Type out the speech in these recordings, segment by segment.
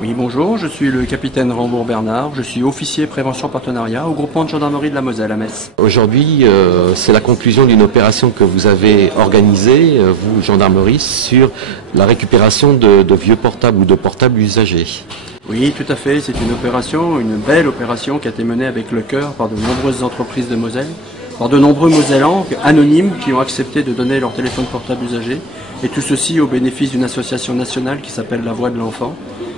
Oui, bonjour, je suis le capitaine Rambourg-Bernard, je suis officier prévention partenariat au groupement de gendarmerie de la Moselle à Metz. Aujourd'hui, c'est la conclusion d'une opération que vous avez organisée, vous, gendarmerie, sur la récupération de vieux portables ou de portables usagés. Oui, tout à fait, c'est une belle opération qui a été menée avec le cœur par de nombreuses entreprises de Moselle, par de nombreux Mosellans anonymes qui ont accepté de donner leur téléphone portable usagé, et tout ceci au bénéfice d'une association nationale qui s'appelle La Voix de l'Enfant,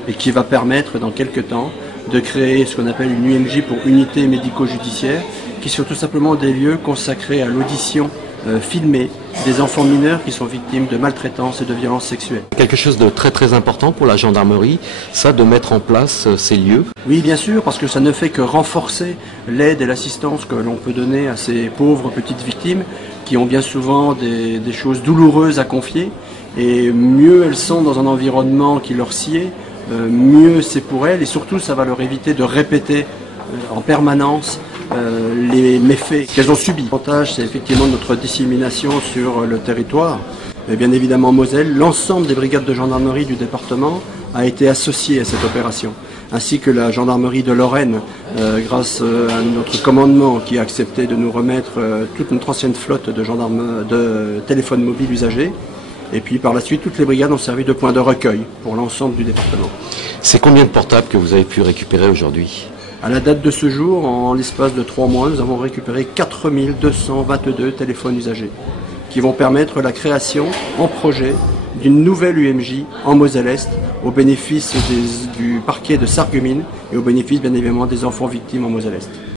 et qui va permettre dans quelques temps de créer ce qu'on appelle une UMJ pour unité médico-judiciaire, qui sont tout simplement des lieux consacrés à l'audition filmée des enfants mineurs qui sont victimes de maltraitance et de violences sexuelles. Quelque chose de très très important pour la gendarmerie, ça de mettre en place ces lieux. Oui, bien sûr, parce que ça ne fait que renforcer l'aide et l'assistance que l'on peut donner à ces pauvres petites victimes qui ont bien souvent des choses douloureuses à confier, et mieux elles sont dans un environnement qui leur sied, mieux c'est pour elles, et surtout ça va leur éviter de répéter en permanence les méfaits qu'elles ont subis. L'avantage, c'est effectivement notre dissémination sur le territoire. Et bien évidemment, en Moselle, l'ensemble des brigades de gendarmerie du département a été associé à cette opération, ainsi que la gendarmerie de Lorraine, grâce à notre commandement qui a accepté de nous remettre toute notre ancienne flotte de téléphones mobiles usagés. Et puis par la suite, toutes les brigades ont servi de point de recueil pour l'ensemble du département. C'est combien de portables que vous avez pu récupérer aujourd'hui ? À la date de ce jour, en l'espace de 3 mois, nous avons récupéré 4222 téléphones usagés qui vont permettre la création en projet d'une nouvelle UMJ en Moselle-Est au bénéfice du parquet de Sarreguemines et au bénéfice bien évidemment des enfants victimes en Moselle-Est.